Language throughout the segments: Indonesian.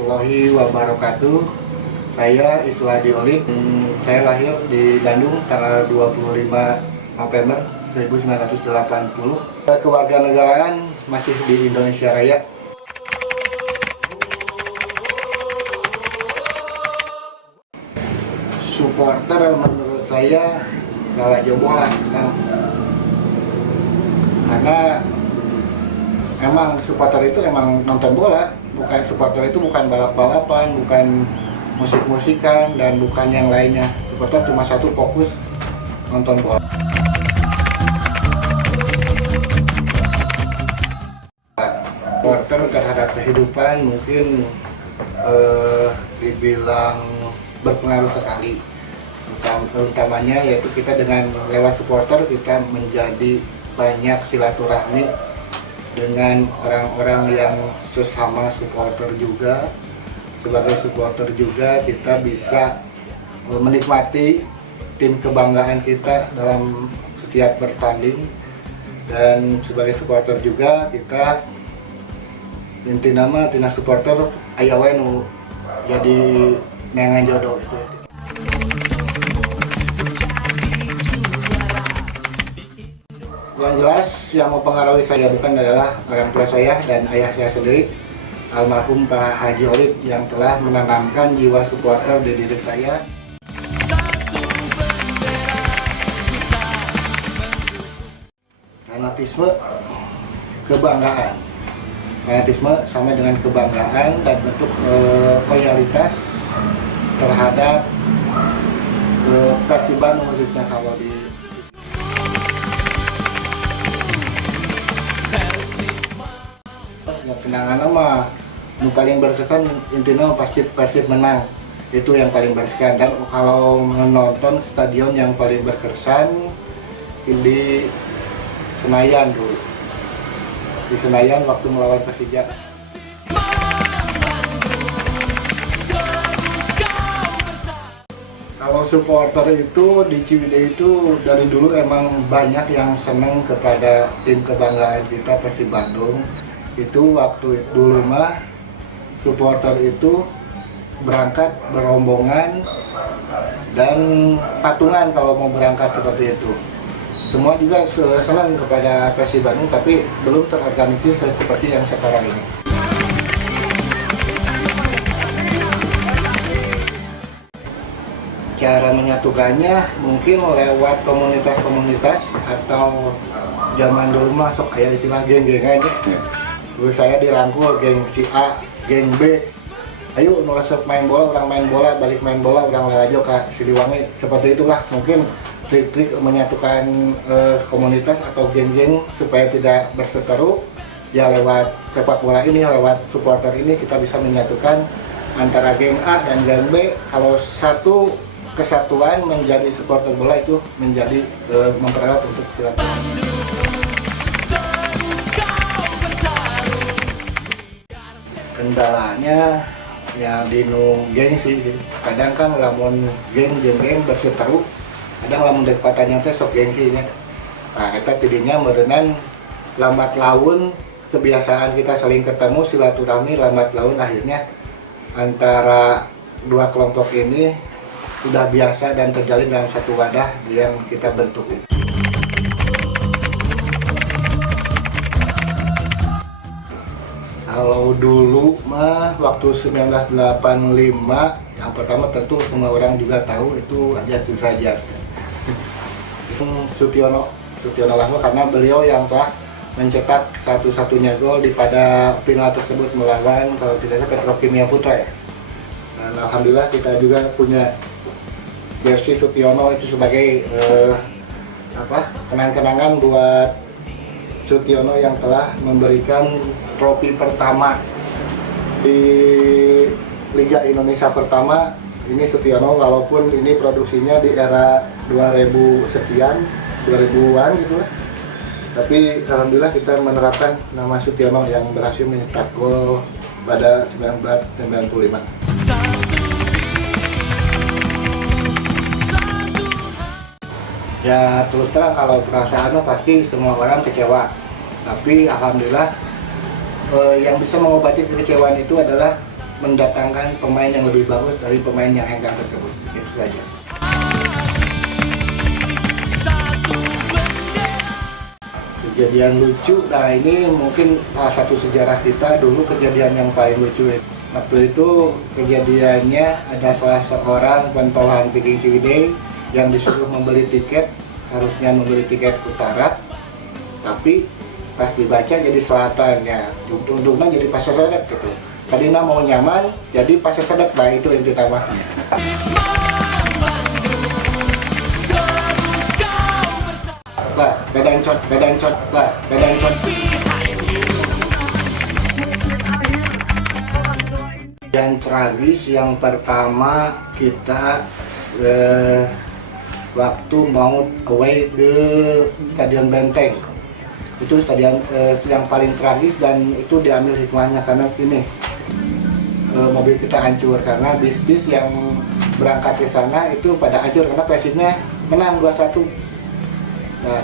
warahmatullahi wabarakatuh. Saya Iswadi Olid. Saya lahir di Bandung tanggal 25 November 1980. Kewarganegaraan masih di Indonesia Raya. Supporter menurut saya gak bola, karena emang supporter itu emang nonton bola, bukan supporter itu bukan balap-balapan, bukan musik-musikan, dan bukan yang lainnya. Supporter cuma satu, fokus nonton bola. Supporter terhadap kehidupan mungkin dibilang berpengaruh sekali. Utamanya yaitu kita dengan lewat supporter kita menjadi banyak silaturahmi dengan orang-orang yang sesama supporter juga. Sebagai supporter juga kita bisa menikmati tim kebanggaan kita dalam setiap bertanding, dan sebagai supporter juga kita inti nama tina supporter aya we nu jadi neangan jodoh itu. Yang jelas yang mempengaruhi saya bukan adalah orang tua saya dan ayah saya sendiri, almarhum Pak Haji Olid, yang telah menanamkan jiwa supporter di diri saya. Fanatisme, kebanggaan. Fanatisme sama dengan kebanggaan dan bentuk loyalitas terhadap Persib Bandung, khususnya kalau di kenangan mah yang paling berkesan intinya pasti Persib menang, itu yang paling berkesan. Dan kalau menonton stadion yang paling berkesan di Senayan dulu, di Senayan waktu melawan Persija. Kalau supporter itu di Ciwidey itu dari dulu emang banyak yang senang kepada tim kebanggaan kita Persib Bandung. Itu waktu dulu mah supporter itu berangkat berombongan dan patungan kalau mau berangkat seperti itu. Semua juga senang kepada Persib Bandung, tapi belum terorganisir seperti yang sekarang ini. Cara menyatukannya mungkin lewat komunitas-komunitas, atau zaman dulu mah sok kayak istilah geng-gengan ya. Terus saya dirangkul geng si A, geng B. Ayo ngeresep main bola, orang main bola, balik main bola, orang lelajo ke Siliwangi. Seperti itulah mungkin trik-trik menyatukan komunitas atau geng-geng supaya tidak berseteru. Ya lewat sepak bola ini, lewat supporter ini kita bisa menyatukan antara geng A dan geng B. Kalau satu kesatuan menjadi supporter bola itu menjadi mempererat untuk silaturahmi. Kendalanya ya di geng sih, kadang kan lamun geng berseteru, kadang lamun dek patanya teh sok gengsinya. Nah kita tidinya merenang lambat laun, kebiasaan kita saling ketemu silaturahmi lambat laun, akhirnya antara dua kelompok ini sudah biasa dan terjalin dalam satu wadah yang kita bentuk. Kalau dulu mah waktu 1985 yang pertama tentu semua orang juga tahu itu Ajat Sudrajat. Sutiono Lahmo, karena beliau yang telah mencetak satu-satunya gol pada final tersebut melawan kalau tidak salah Petrokimia Putra ya. Dan alhamdulillah kita juga punya jersey Sutiono itu sebagai kenang-kenangan buat Sutiono yang telah memberikan trofi pertama di Liga Indonesia pertama. Ini Sutiono, walaupun ini produksinya di era 2000 sekian, 2000-an gitu lah. Tapi alhamdulillah kita menerapkan nama Sutiono yang berhasil mencetak gol pada 1995. Ya terus terang kalau perasaannya pasti semua orang kecewa, tapi alhamdulillah yang bisa mengobati kekecewaan itu adalah mendatangkan pemain yang lebih bagus dari pemain yang hengkang tersebut. Itu saja. Kejadian lucu, nah ini mungkin salah satu sejarah kita dulu, kejadian yang paling lucu. Waktu itu kejadiannya ada salah seorang pentolan Viking Ciwidey yang disuruh membeli tiket, harusnya membeli tiket utara, tapi pas dibaca jadi selatan ya, untung-untungan jadi Pasar Sedap gitu. Tadinya mau nyaman, jadi Pasar Sedap, nah itu inti utamanya. Bedancot. Yang tragis yang pertama kita waktu mau away ke Stadion Benteng. Itu stadion yang paling tragis dan itu diambil hikmahnya karena ini mobil kita hancur karena bis-bis yang berangkat ke sana itu pada hancur karena Persibnya menang 2-1. Nah,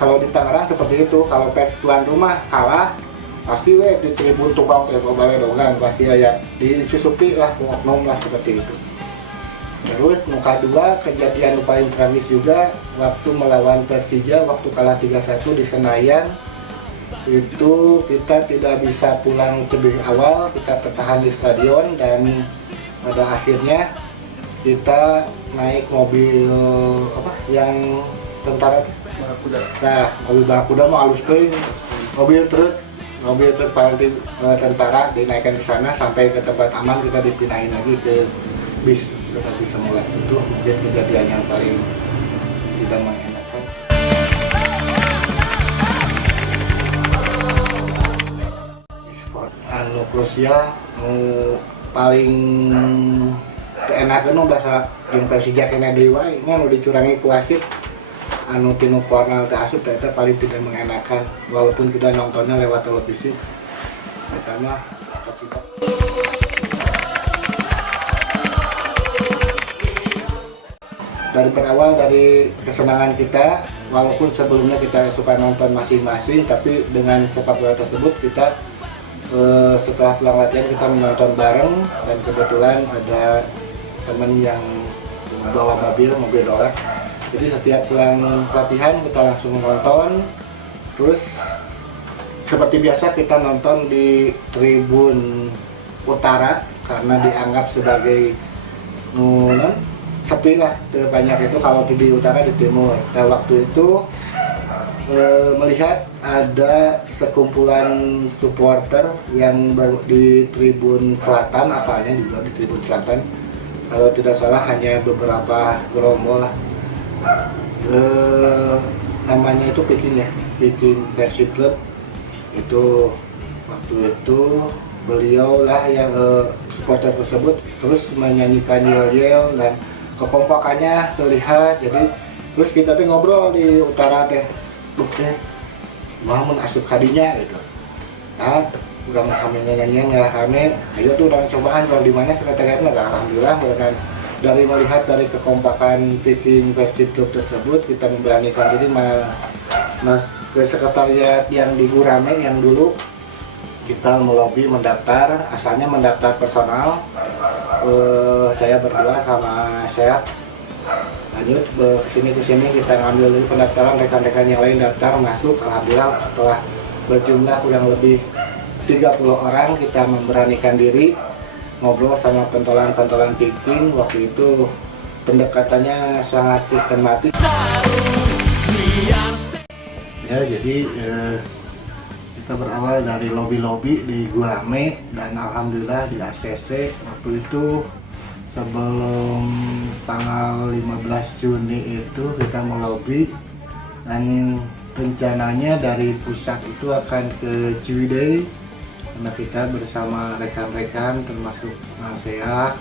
kalau di Tangerang seperti itu, kalau Pers tuan rumah kalah, pasti di tribun tukang balai-balai pasti ya di Suzuki lah, oknum lah seperti itu. Terus muka dua, kejadian paling tragis juga waktu melawan Persija, waktu kalah 3-1 di Senayan. Itu kita tidak bisa pulang lebih awal, kita tertahan di stadion dan pada akhirnya kita naik mobil yang tentara. Nah, mobil Barakuda mau halus ke mobil truk tentara dinaikkan ke sana sampai ke tempat aman, kita dipindahin lagi ke bis seperti semula. Itu mungkin kejadian yang paling tidak mengenakan. Sport Krusial paling keenakan bahasa yang Persija kena dewa ini mau dicurangi ku wasit tinu kornal ke asup ternyata paling tidak mengenakan walaupun kita nontonnya lewat televisi. Pertama dari berawal dari kesenangan kita, walaupun sebelumnya kita suka nonton masing-masing, tapi dengan sepak bola tersebut kita setelah pulang latihan kita menonton bareng dan kebetulan ada teman yang bawa mobil dolar. Jadi setiap pulang latihan kita langsung nonton. Terus seperti biasa kita nonton di tribun utara karena dianggap sebagai sepi lah, banyak itu kalau di utara di timur. Nah, waktu itu melihat ada sekumpulan supporter yang di tribun selatan, asalnya juga di tribun selatan, kalau tidak salah hanya beberapa gerombol lah. Namanya itu Viking Persib Club. Itu waktu itu beliau lah yang supporter tersebut terus menyanyikan yel-yel dan kekompakannya terlihat. Jadi terus kita tuh ngobrol di utara mau asup kadinya gitu. Nah, udah sambil nyanyian nggak rame, ayo tuh udah cobaan kalau di mana sekretariatnya nggak, alhamdulillah dari melihat dari kekompakan Viking Persib Club tersebut kita memberanikan diri ke sekretariat yang di Gurame yang dulu kita melobi mendaftar, asalnya mendaftar personal. Saya berdua sama saya lanjut kesini kita ngambil dulu pendaftaran, rekan-rekan yang lain daftar masuk. Alhamdulillah setelah berjumlah kurang lebih 30 orang kita memberanikan diri ngobrol sama pentolan Viking. Waktu itu pendekatannya sangat sistematis ya, jadi kita berawal dari lobi-lobi di Gurame dan alhamdulillah di ACC waktu itu sebelum tanggal 15 Juni itu kita melobi dan rencananya dari pusat itu akan ke Ciwidey karena kita bersama rekan-rekan termasuk Nasea,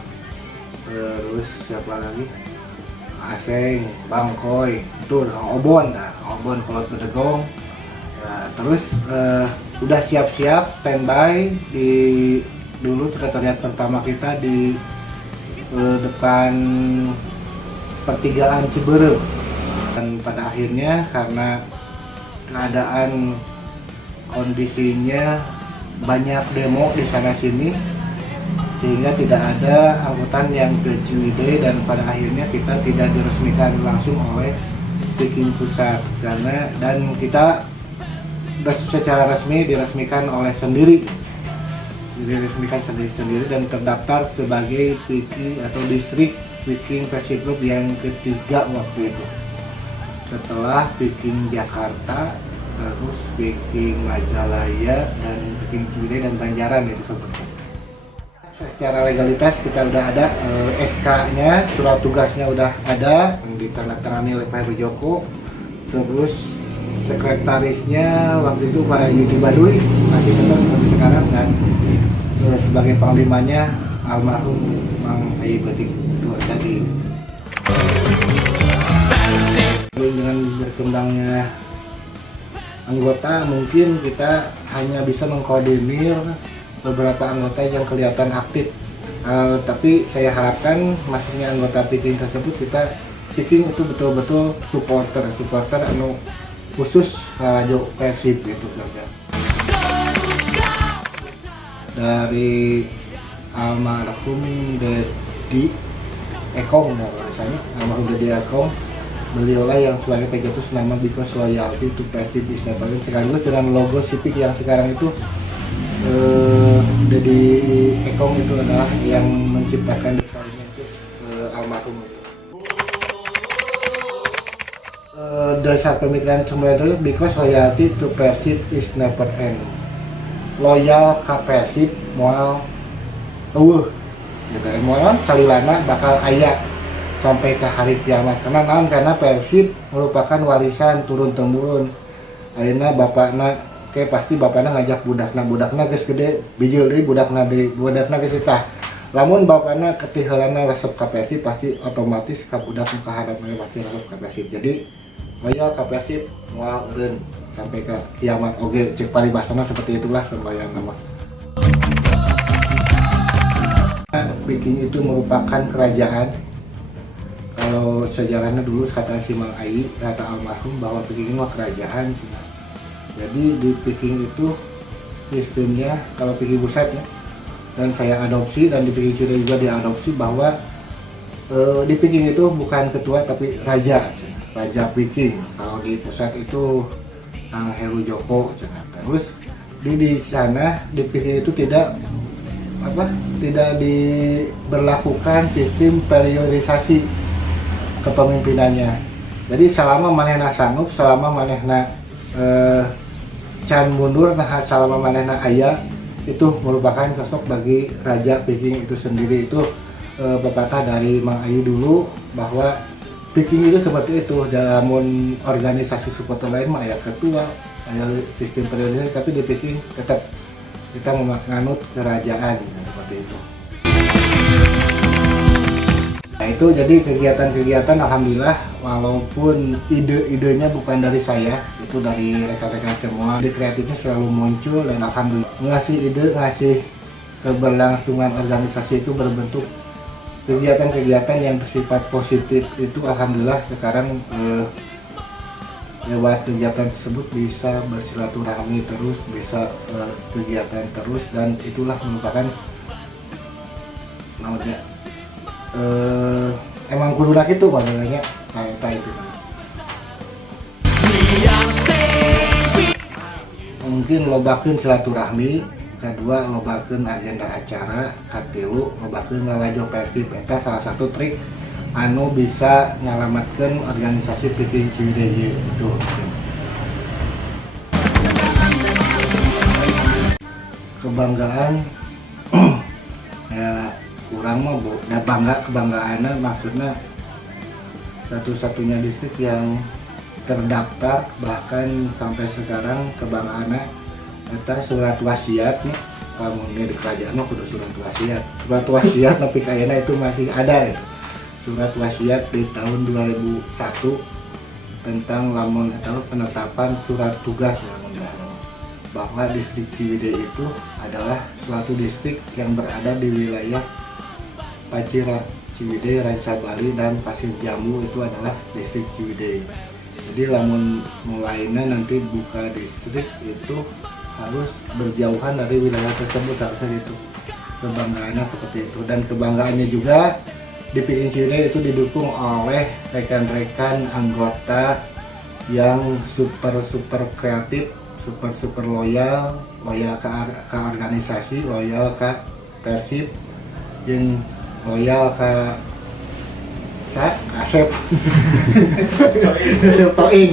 terus siapa lagi, Aseng, Bangkoy, Tur, Obon Kolot Bedegong. Nah, terus udah siap-siap standby di dulu sekretariat pertama kita di depan pertigaan Ciberem. Dan pada akhirnya karena keadaan kondisinya banyak demo di sana sini, sehingga tidak ada angkutan yang ke Ciwidey, dan pada akhirnya kita tidak diresmikan langsung oleh Viking Pusat dan kita secara resmi diresmikan oleh sendiri dan terdaftar sebagai Viking atau distrik Viking Persib Group yang ketiga waktu itu, setelah Viking Jakarta, terus Viking Majalaya, dan Viking Ciwidey dan Banjaran ya disebutkan. Secara legalitas kita udah ada SK-nya, surat tugasnya udah ada, yang ditandatangani oleh Pak Heru Joko. Terus sekretarisnya waktu itu Pak Yudi Baduy, masih tetap sampai sekarang, dan sebagai panglimanya almarhum Mang Ayi Batik itu tadi. Dengan berkembangnya anggota, mungkin kita hanya bisa mengkoordinir beberapa anggota yang kelihatan aktif, tapi saya harapkan masuknya anggota Viking tersebut, kita Viking itu betul-betul supporter anu khusus Rajo Persib gitu saja. Dari almarhum Dedi Ekong, rasanya almarhum Dedi Ekong, beliaulah yang sebagai pencetus nama Because Loyalty to Persib is Never End, sekaligus dengan logo Sipik yang sekarang itu Dedi Ekong itu adalah yang menciptakan desainnya itu almarhum itu. Dasar pemikiran sebenarnya Because Loyalty to Persib is Never End, loyal ka Persib moal gitu, moal salilana bakal aya sampai ke hari kiamat. Karena Persib merupakan warisan turun temurun. Ayeuna bapakna pasti bapakna ngajak budakna geus gede bijil deui budakna geus tah. Lamun bapakna ketiheulana resep ka Persib, pasti otomatis ka budak nu kaharep pasti resep ka Persib. Jadi loyal ka Persib moal eureun sampai ke kiamat oge, cek paribasana seperti itulah sembahyang nama. Viking itu merupakan kerajaan. Kalau sejarahnya dulu kata si Mang Ayi, kata almarhum bahwa Viking itu kerajaan. Jadi di Viking itu sistemnya kalau Viking Pusat ya, dan saya adopsi, dan di Viking Ciwidey juga diadopsi bahwa di Viking itu bukan ketua tapi raja Viking. Kalau di pusat itu Kang Heru Joko. Terus di sana di Viking itu tidak diberlakukan sistem periodisasi kepemimpinannya. Jadi selama manehna sanggup, selama manehna can mundur, nah selama manehna aya, itu merupakan sosok bagi Raja Viking itu sendiri. Itu pepatah dari Mang Ayi dulu bahwa Viking itu seperti itu. Dalam organisasi supporter lain mah aya ketua, aya sistem periodisasi, tapi di Viking tetap kita menganut kerajaan seperti itu. Nah itu jadi kegiatan-kegiatan alhamdulillah, walaupun ide-idenya bukan dari saya, itu dari rekan-rekan semua, ide kreatifnya selalu muncul, dan alhamdulillah ngasih keberlangsungan organisasi itu berbentuk kegiatan-kegiatan yang bersifat positif. Itu alhamdulillah sekarang lewat kegiatan tersebut bisa bersilaturahmi terus, bisa kegiatan terus, dan itulah merupakan namanya emang kudu lagi tuh padahal kayak itu. Mungkin lobakeun silaturahmi, kedua lobakeun agenda acara, katilu lobakeun ngalajo Persib. Eta salah satu trik anu bisa nyalamatkeun organisasi Viking Ciwidey itu. Kebanggaan ya kurang mah kebanggaannya maksudnya satu-satunya distrik yang terdaftar, bahkan sampai sekarang kebanggaannya eta surat wasiat nih. Kalau di kerajaan mah kudu surat wasiat tapi kayaknya itu masih ada ya. Surat wasiat di tahun 2001 tentang lamun atau penetapan surat tugas bahwa distrik Ciwidey itu adalah suatu distrik yang berada di wilayah Pacira, Ciwidey, Rancabali, dan Pasir Jambu. Itu adalah distrik Ciwidey. Jadi lamun mulainya nanti buka distrik itu harus berjauhan dari wilayah tersebut, harusnya gitu. kebanggaannya seperti itu, dan kebanggaannya juga di Pirinjine itu didukung oleh rekan-rekan anggota yang super kreatif, super loyal ke organisasi, loyal ke Persib, yang loyal ke Asep Toing.